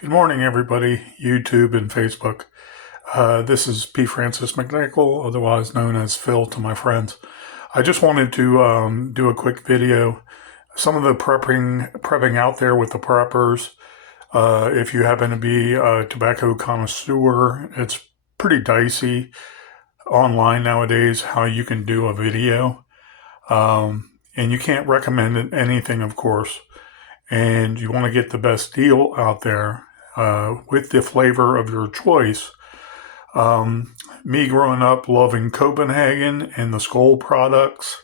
Good morning, everybody, YouTube and Facebook. This is P. Francis McNichol, otherwise known as Phil to my friends. I just wanted to do a quick video. Some of the prepping out there with the preppers. If you happen to be a tobacco connoisseur, it's pretty dicey online nowadays how you can do a video. And you can't recommend anything, of course. And you want to get the best deal out there with the flavor of your choice. Me growing up loving Copenhagen and the Skoal products,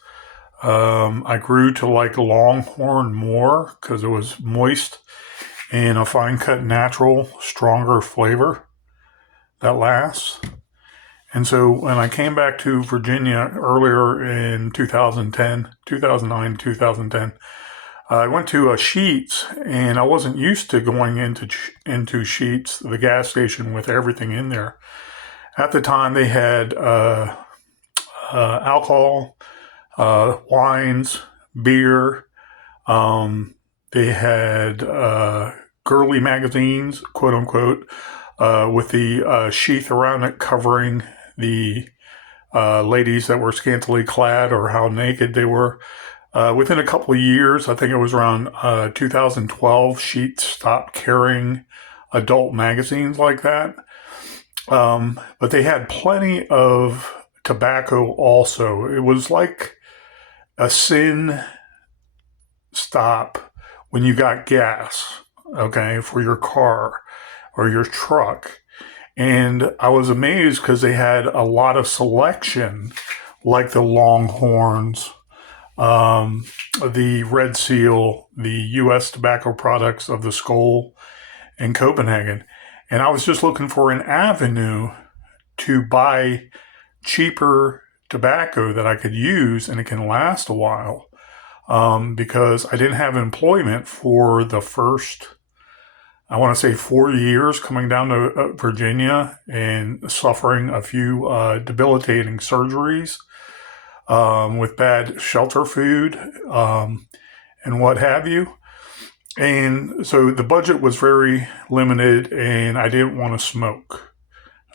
I grew to like Longhorn more because it was moist and a fine cut natural, stronger flavor that lasts. And so when I came back to Virginia earlier in 2009, 2010, I went to a Sheetz, and I wasn't used to going into Sheetz, the gas station, with everything in there. At the time, they had alcohol, wines, beer. They had girly magazines, quote unquote, with the sheath around it covering the ladies that were scantily clad or how naked they were. Within a couple of years, I think it was around 2012, Sheetz stopped carrying adult magazines like that. But they had plenty of tobacco also. It was like a sin stop when you got gas, okay, for your car or your truck. And I was amazed because they had a lot of selection, like the Longhorns, the Red Seal, the U.S. tobacco products of the Skoal and Copenhagen. And I was just looking for an avenue to buy cheaper tobacco that I could use and it can last a while, because I didn't have employment for the first, I want to say 4 years coming down to Virginia and suffering a few debilitating surgeries. With bad shelter food and what have you. And so the budget was very limited and I didn't want to smoke.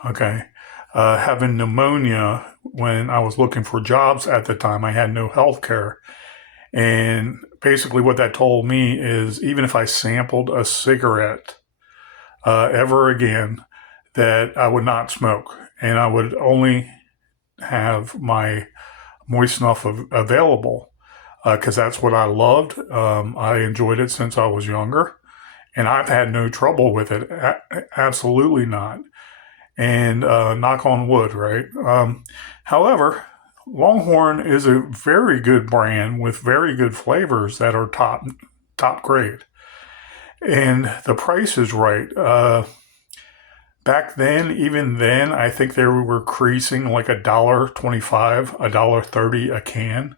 Okay. Having pneumonia when I was looking for jobs at the time, I had no health care. And basically what that told me is even if I sampled a cigarette ever again, that I would not smoke. And I would only have my moist snuff available because that's what I loved. I enjoyed it since I was younger, and I've had no trouble with it. Absolutely not. And knock on wood, right? However, Longhorn is a very good brand with very good flavors that are top grade, and the price is right. Back then, even then, I think they were creasing like $1.25, $1.30 a can.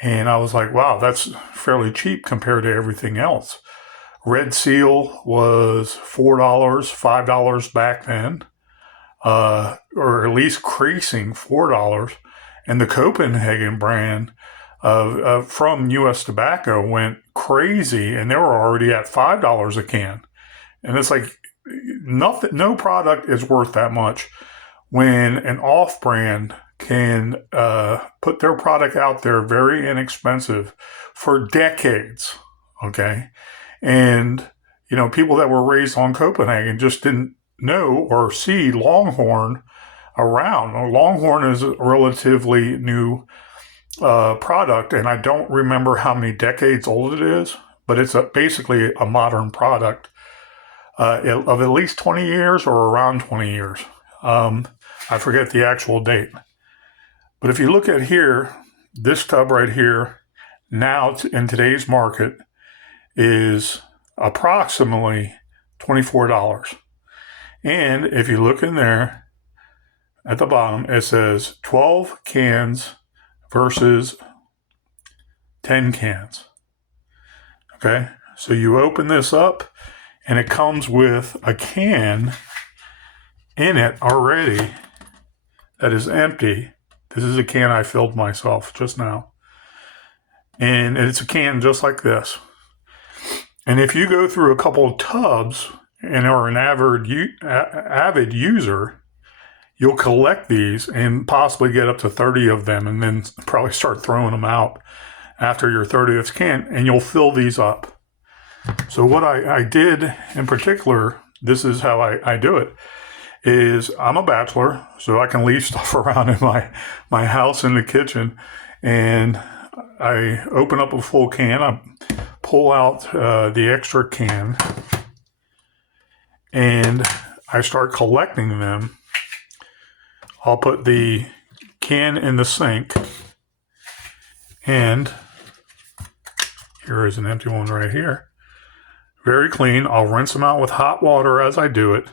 And I was like, wow, that's fairly cheap compared to everything else. Red Seal was $4, $5 back then, or at least creasing $4. And the Copenhagen brand from U.S. Tobacco went crazy, and they were already at $5 a can. And it's like, no product is worth that much when an off-brand can put their product out there very inexpensive for decades, okay? And, people that were raised on Copenhagen just didn't know or see Longhorn around. Longhorn is a relatively new product, and I don't remember how many decades old it is, but it's basically a modern product. Of at least 20 years or around 20 years. I forget the actual date. But if you look at here, this tub right here, now in today's market is approximately $24. And if you look in there at the bottom, it says 12 cans versus 10 cans. Okay, so you open this up, and it comes with a can in it already that is empty. This is a can I filled myself just now. And it's a can just like this. And if you go through a couple of tubs and are an avid user, you'll collect these and possibly get up to 30 of them, and then probably start throwing them out after your 30th can, and you'll fill these up. So what I did in particular, this is how I do it, is I'm a bachelor, so I can leave stuff around in my house in the kitchen, and I open up a full can, I pull out the extra can, and I start collecting them. I'll put the can in the sink, and here is an empty one right here. Very clean. I'll rinse them out with hot water as I do it.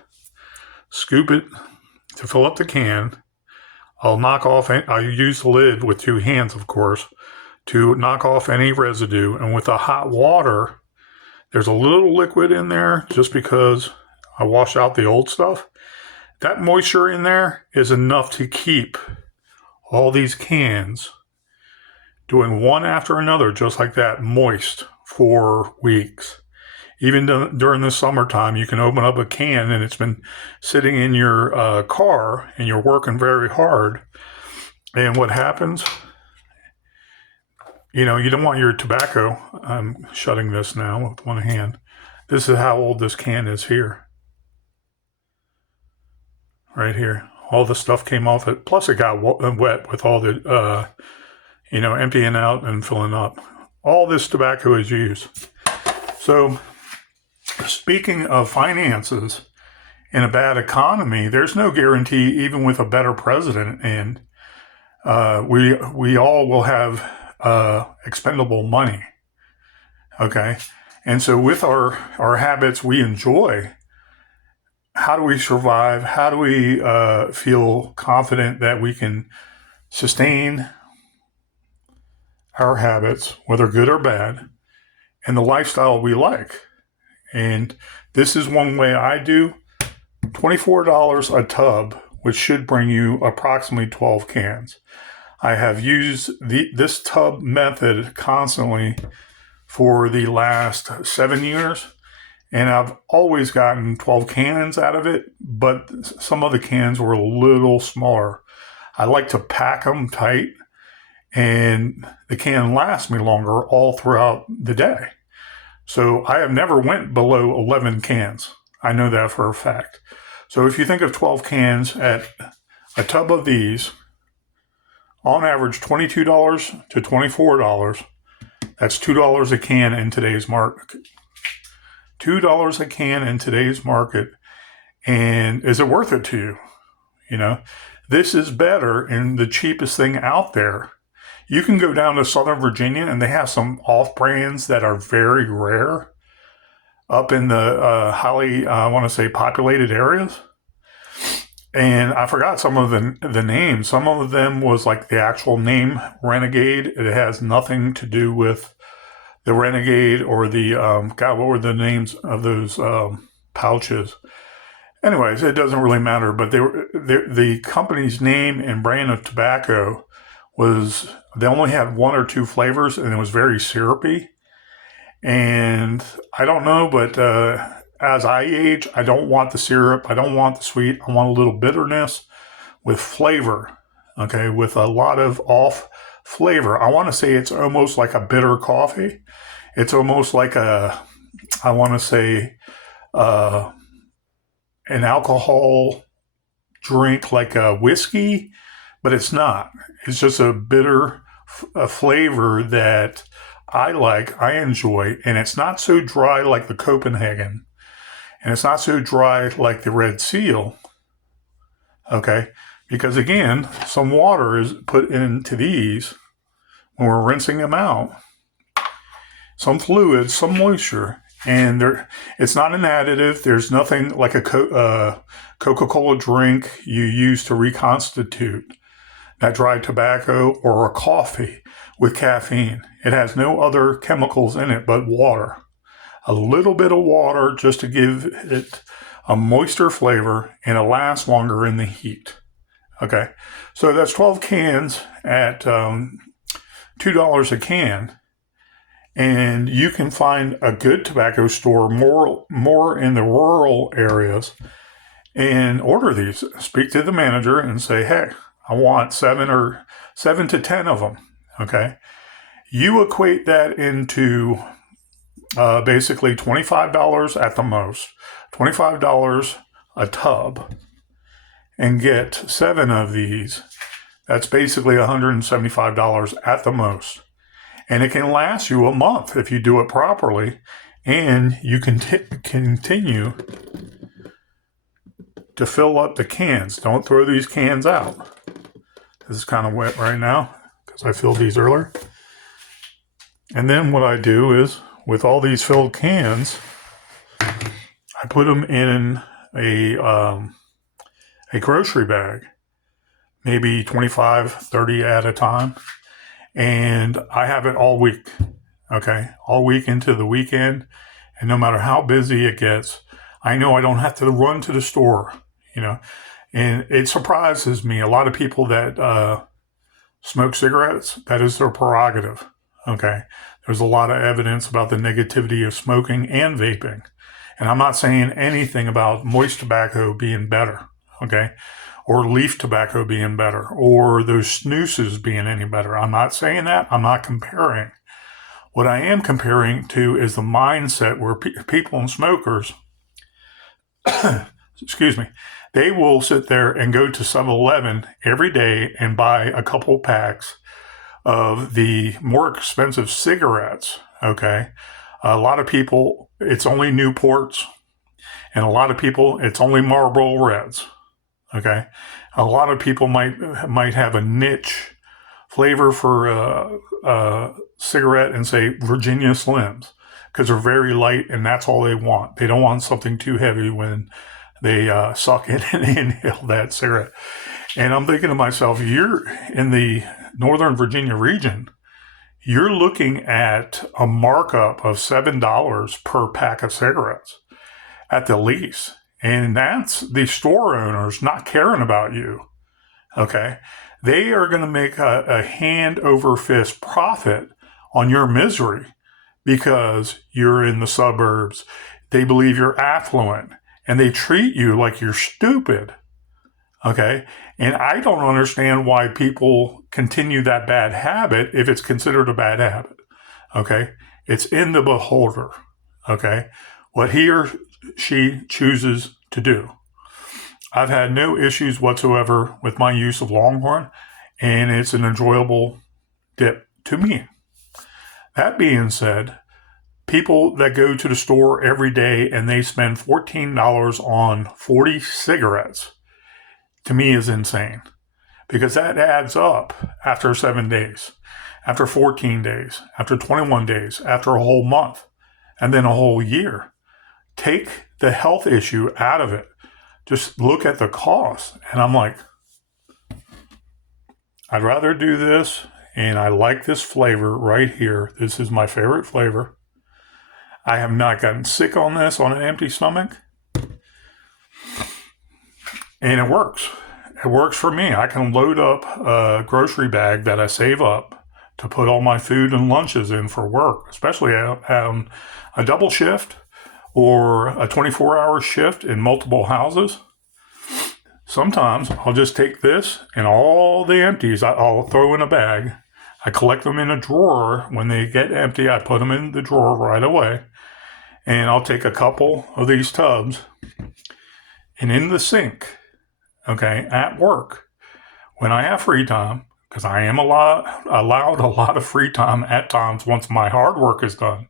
Scoop it to fill up the can. I'll use the lid with 2 hands, of course, to knock off any residue. And with the hot water, there's a little liquid in there just because I wash out the old stuff. That moisture in there is enough to keep all these cans doing one after another, just like that, moist for weeks. Even during the summertime, you can open up a can and it's been sitting in your car and you're working very hard. And what happens? You don't want your tobacco. I'm shutting this now with one hand. This is how old this can is here. Right here. All the stuff came off it. Plus it got wet with all the, emptying out and filling up. All this tobacco is used. So, speaking of finances, in a bad economy, there's no guarantee, even with a better president, and we all will have expendable money. Okay, and so with our habits we enjoy, how do we survive? How do we feel confident that we can sustain our habits, whether good or bad, and the lifestyle we like? And this is one way I do. $24 a tub, which should bring you approximately 12 cans. I have used this tub method constantly for the last 7 years, and I've always gotten 12 cans out of it, but some of the cans were a little smaller. I like to pack them tight, and the can lasts me longer all throughout the day. So I have never went below 11 cans. I know that for a fact. So if you think of 12 cans at a tub of these, on average $22 to $24, that's $2 a can in today's market. $2 a can in today's market. And is it worth it to you? This is better and the cheapest thing out there. You can go down to Southern Virginia and they have some off-brands that are very rare up in the highly, I want to say, populated areas. And I forgot some of the names. Some of them was like the actual name Renegade. It has nothing to do with the Renegade or the, what were the names of those pouches? Anyways, it doesn't really matter. But the company's name and brand of tobacco was, they only had 1 or 2 flavors, and it was very syrupy. And I don't know, but as I age, I don't want the syrup. I don't want the sweet. I want a little bitterness with flavor, okay, with a lot of off flavor. I want to say it's almost like a bitter coffee. It's almost like an alcohol drink like a whiskey, but it's not. It's just a bitter flavor that I like, I enjoy, and it's not so dry like the Copenhagen, and it's not so dry like the Red Seal, okay? Because again, some water is put into these when we're rinsing them out. Some fluid, some moisture, and it's not an additive. There's nothing like a Coca-Cola drink you use to reconstitute that dry tobacco or a coffee with caffeine. It has no other chemicals in it but water. A little bit of water just to give it a moister flavor, and it lasts longer in the heat. Okay, so that's 12 cans at $2 a can. And you can find a good tobacco store more in the rural areas and order these. Speak to the manager and say, hey, I want 7 to 10 of them. Okay. You equate that into basically $25 at the most, $25 a tub, and get 7 of these. That's basically $175 at the most. And it can last you a month if you do it properly, and you can continue to fill up the cans. Don't throw these cans out. This is kind of wet right now because I filled these earlier. And then what I do is, with all these filled cans, I put them in a grocery bag, maybe 25, 30 at a time. And I have it all week, okay? All week into the weekend. And no matter how busy it gets, I know I don't have to run to the store, you know. And it surprises me. A lot of people that smoke cigarettes, that is their prerogative, okay? There's a lot of evidence about the negativity of smoking and vaping. And I'm not saying anything about moist tobacco being better, okay? Or leaf tobacco being better, or those snoozes being any better. I'm not saying that. I'm not comparing. What I am comparing to is the mindset where people and smokers, excuse me, they will sit there and go to 7-Eleven every day and buy a couple packs of the more expensive cigarettes, okay? A lot of people, it's only Newports, and a lot of people, it's only Marlboro Reds. Okay, a lot of people might have a niche flavor for a cigarette and say Virginia Slims because they're very light and that's all they want. They don't want something too heavy when they suck in and inhale that cigarette. And I'm thinking to myself, you're in the Northern Virginia region, you're looking at a markup of $7 per pack of cigarettes at the least. And that's the store owners not caring about you, okay? They are going to make a hand over fist profit on your misery because you're in the suburbs. They believe you're affluent, and they treat you like you're stupid, okay? And I don't understand why people continue that bad habit if it's considered a bad habit, okay? It's in the beholder, okay? What he or she chooses to do. I've had no issues whatsoever with my use of Longhorn, and it's an enjoyable dip to me. That being said, people that go to the store every day and they spend $14 on 40 cigarettes, to me is insane, because that adds up after 7 days, after 14 days, after 21 days, after a whole month, and then a whole year. Take the health issue out of it. Just look at the cost. And I'm like, I'd rather do this, and I like this flavor right here. This is my favorite flavor. I have not gotten sick on this on an empty stomach. And it works. It works for me. I can load up a grocery bag that I save up to put all my food and lunches in for work, especially on a double shift or a 24-hour shift in multiple houses. Sometimes I'll just take this and all the empties I'll throw in a bag. I collect them in a drawer. When they get empty, I put them in the drawer right away. And I'll take a couple of these tubs and in the sink, okay, at work, when I have free time, because I am allowed a lot of free time at times once my hard work is done.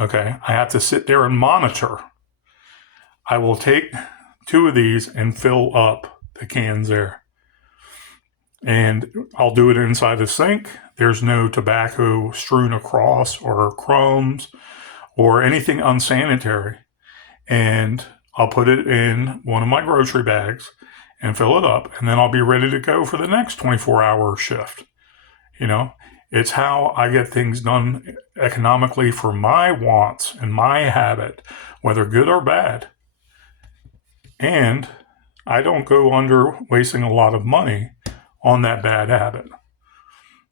Okay, I have to sit there and monitor. I will take 2 of these and fill up the cans there. And I'll do it inside the sink. There's no tobacco strewn across or crumbs or anything unsanitary. And I'll put it in one of my grocery bags and fill it up. And then I'll be ready to go for the next 24-hour shift. You know, it's how I get things done economically for my wants and my habit, whether good or bad. And I don't go under wasting a lot of money on that bad habit.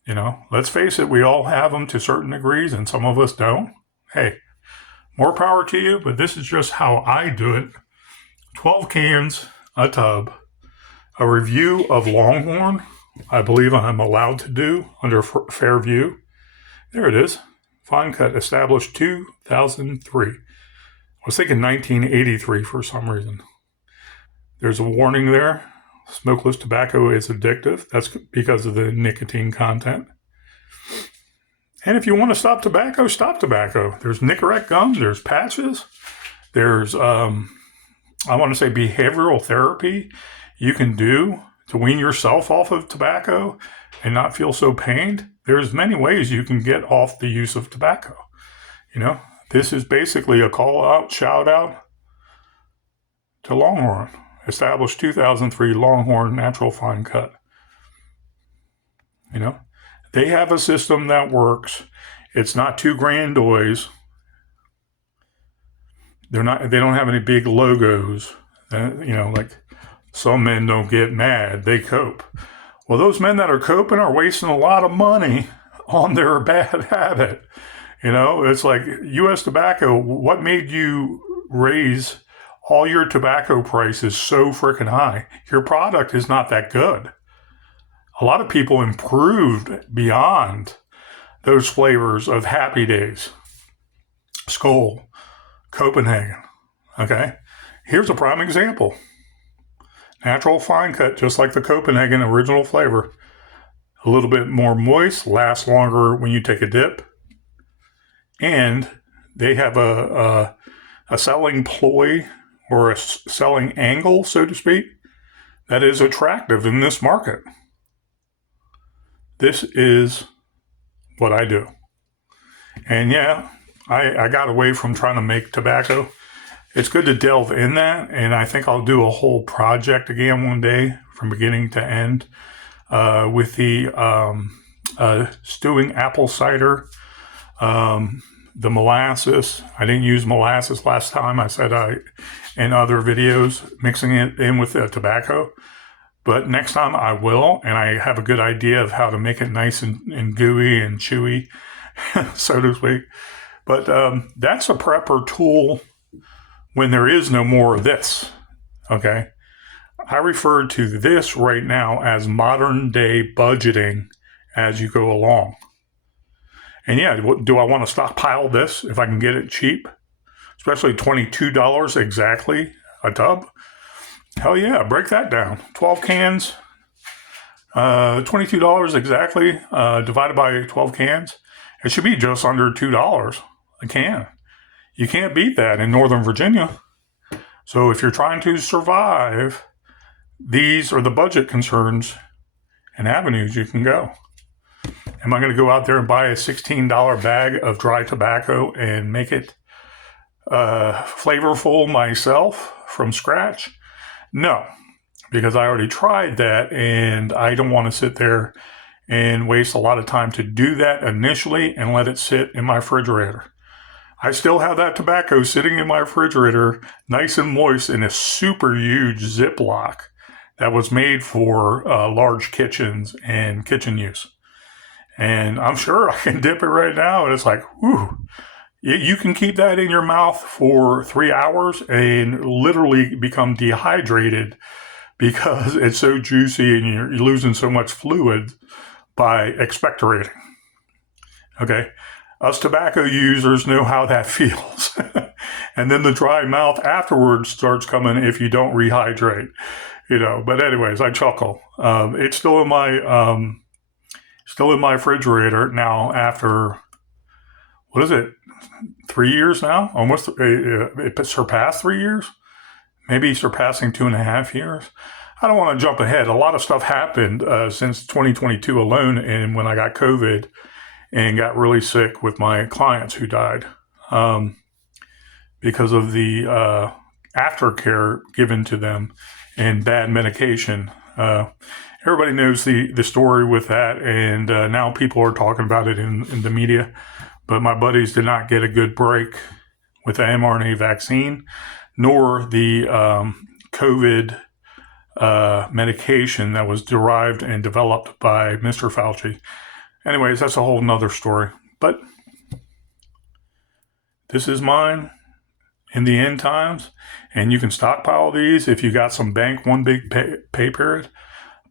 Let's face it, we all have them to certain degrees and some of us don't. Hey, more power to you, but this is just how I do it. 12 cans, a tub, a review of Longhorn, I believe I'm allowed to do under Fairview. There it is. Fine cut, established 2003. I was thinking 1983 for some reason. There's a warning there. Smokeless tobacco is addictive. That's because of the nicotine content. And if you want to stop tobacco, stop tobacco. There's Nicorette gum. There's patches. There's, I want to say, behavioral therapy you can do to wean yourself off of tobacco and not feel so pained. There's many ways you can get off the use of tobacco. This is basically a call out, shout out to Longhorn. Established 2003 Longhorn Natural Fine Cut. They have a system that works. It's not too grandiose. They don't have any big logos. Like some men don't get mad, they cope. Well, those men that are coping are wasting a lot of money on their bad habit. It's like U.S. Tobacco, what made you raise all your tobacco prices so freaking high? Your product is not that good. A lot of people improved beyond those flavors of Happy Days, Skoal, Copenhagen. Okay, here's a prime example. Natural fine cut, just like the Copenhagen original flavor. A little bit more moist, lasts longer when you take a dip. And they have a selling ploy or a selling angle, so to speak, that is attractive in this market. This is what I do. And yeah, I got away from trying to make tobacco. It's good to delve in that, and I think I'll do a whole project again one day from beginning to end with the stewing apple cider, the molasses. I didn't use molasses last time. I said in other videos, mixing it in with the tobacco. But next time I will, and I have a good idea of how to make it nice and gooey and chewy, so to speak. But that's a prepper tool when there is no more of this, okay? I refer to this right now as modern day budgeting as you go along. And yeah, do I want to stockpile this if I can get it cheap? Especially $22 exactly a tub? Hell yeah, break that down. 12 cans, $22 exactly, divided by 12 cans. It should be just under $2 a can. You can't beat that in Northern Virginia. So if you're trying to survive, these are the budget concerns and avenues you can go. Am I going to go out there and buy a $16 bag of dry tobacco and make it flavorful myself from scratch? No, because I already tried that and I don't want to sit there and waste a lot of time to do that initially and let it sit in my refrigerator. I still have that tobacco sitting in my refrigerator, nice and moist in a super huge Ziploc that was made for large kitchens and kitchen use. And I'm sure I can dip it right now. And it's like, whew. You can keep that in your mouth for 3 hours and literally become dehydrated because it's so juicy and you're losing so much fluid by expectorating. Okay. Us tobacco users know how that feels. And then the dry mouth afterwards starts coming if you don't rehydrate, But anyways, I chuckle. It's still in my refrigerator now after, what is it, 3 years now? Almost, it surpassed 3 years? Maybe surpassing 2.5 years? I don't want to jump ahead. A lot of stuff happened since 2022 alone, and when I got COVID and got really sick with my clients who died because of the aftercare given to them and bad medication. Everybody knows the story with that, and now people are talking about it in the media. But my buddies did not get a good break with the mRNA vaccine, nor the COVID medication that was derived and developed by Mr. Fauci. Anyways, that's a whole nother story. But this is mine in the end times, and you can stockpile these if you got some bank one big pay period.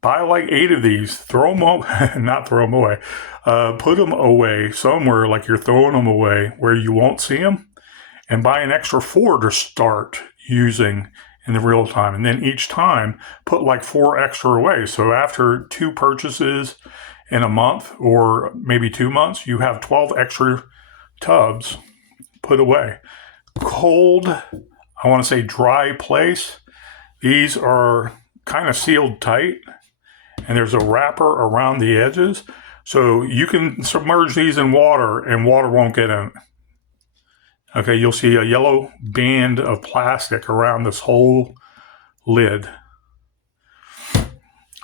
Buy like 8 of these, throw them away, not throw them away, put them away somewhere like you're throwing them away where you won't see them, and buy an extra 4 to start using in the real time. And then each time put like 4 extra away. So after 2 purchases in a month or maybe 2 months, you have 12 extra tubs put away. Cold, I want to say dry place. These are kind of sealed tight, and there's a wrapper around the edges. So you can submerge these in water and water won't get in. Okay, you'll see a yellow band of plastic around this whole lid.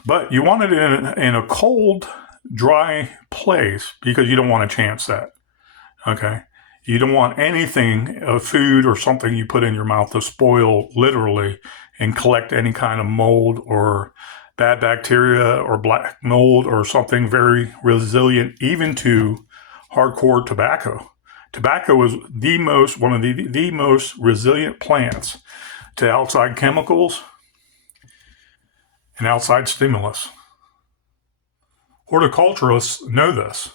But you want it in a cold, dry place because you don't want to chance that. Okay? You don't want anything, food or something you put in your mouth to spoil literally and collect any kind of mold or bad bacteria or black mold or something very resilient even to hardcore tobacco. Tobacco is one of the most resilient plants to outside chemicals and outside stimulus. Horticulturists know this.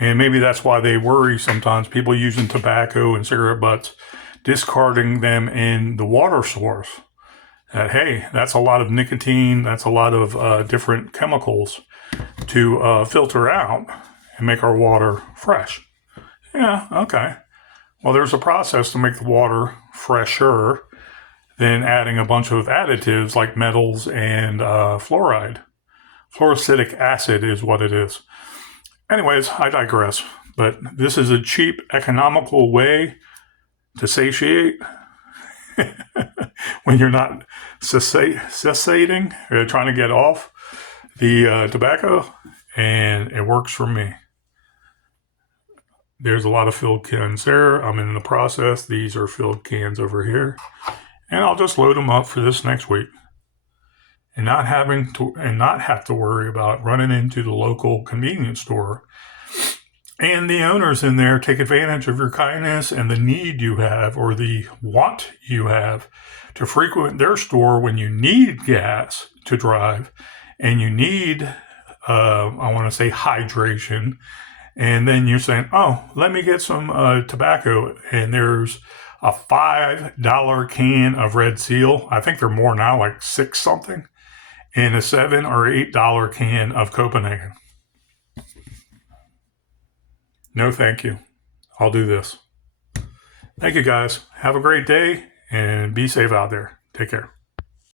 And maybe that's why they worry sometimes, people using tobacco and cigarette butts, discarding them in the water source. That, hey, that's a lot of nicotine, that's a lot of different chemicals to filter out and make our water fresh. Yeah, okay. Well, there's a process to make the water fresher than adding a bunch of additives like metals and fluoride. Fluoric acid is what it is. Anyways, I digress. But this is a cheap, economical way to satiate when you're not cessating or trying to get off the tobacco, and it works for me. There's a lot of filled cans there. I'm in the process. These are filled cans over here. And I'll just load them up for this next week. And not have to worry about running into the local convenience store. And the owners in there take advantage of your kindness and the need you have or the want you have to frequent their store when you need gas to drive and you need, I want to say, hydration. And then you're saying, oh, let me get some tobacco. And there's a $5 can of Red Seal. I think they're more now, like 6 something. And a $7 or $8 can of Copenhagen. No, thank you. I'll do this. Thank you, guys. Have a great day and be safe out there. Take care.